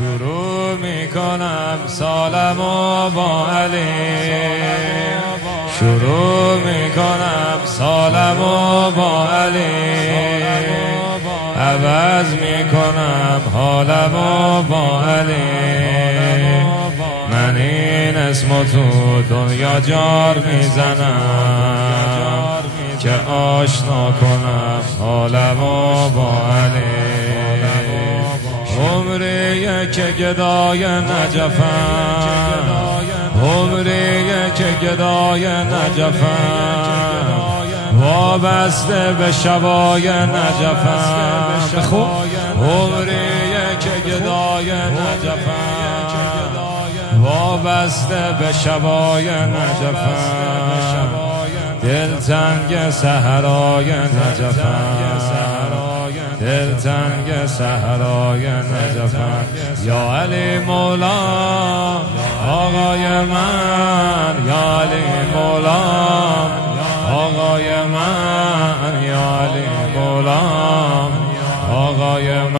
شروع میکنم سالمو با علی، شروع میکنم سالمو با علی، عوض میکنم حالمو با علی. من این اسمو تو دنیا جار میزنم که آشنا کنم حالمو با علی. عمریه که گدای نجفم، عمریه که گدای نجفم، وابسته به شبای نجفم. عمریه که گدای نجفم، وابسته به شبای نجفم. دلتنگ صحرای نجفم، دلتنگ صحرای نجفم. یا علی مولا آقای من،